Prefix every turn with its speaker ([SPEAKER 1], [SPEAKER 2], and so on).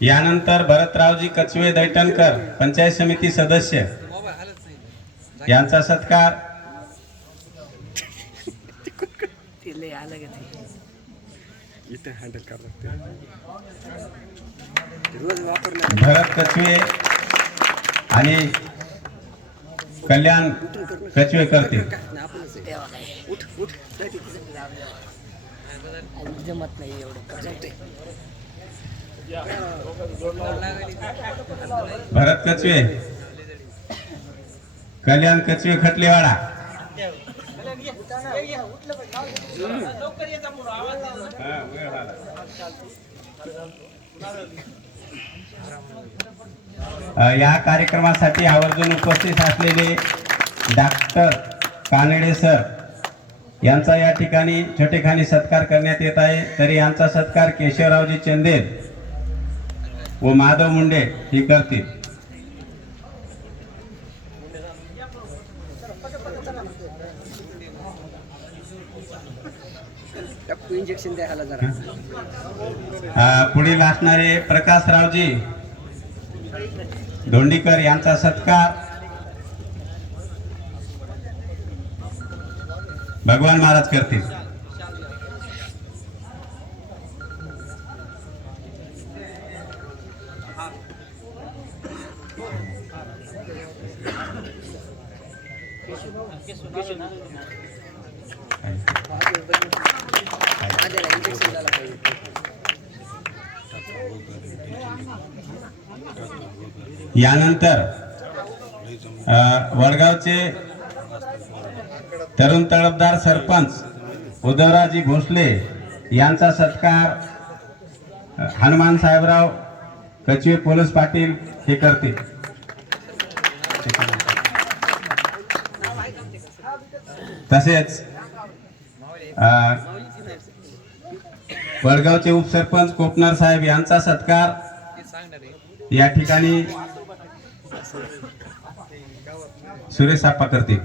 [SPEAKER 1] यानंतर भरतरावजी कचवे दैटणकर पंचायत समिती सदस्य. यांचा सत्कार. भरत कचवे आणि कल्याण कचवे
[SPEAKER 2] उठ नाही
[SPEAKER 3] जमत एवढं.
[SPEAKER 1] भरत कचवे. कल्याण कचवे खटलेवाडा. या कार्यक्रमासाठी आवर्जून उपस्थित असलेले डॉक्टर कानडे सर यांचा या ठिकाणी छोटेखानी सत्कार करण्यात येत आहे. तरी यांचा सत्कार केशवरावजी चंदेल व माधव मुंडे हे करतील. पुढील असणारे प्रकाशरावजी धोंडीकर यांचा सत्कार. भगवान महाराज करतील. यानंतर वडगावचे तरुण तळपदार सरपंच उद्धवराजी भोसले यांचा सत्कार हनुमान साहेबराव कचवे पोलीस पाटील हे करतील. तसेच वडगावचे उपसरपंच कोपनार साहेब यांचा सत्कार या ठिकाणी सुरेश आप्पा करतील.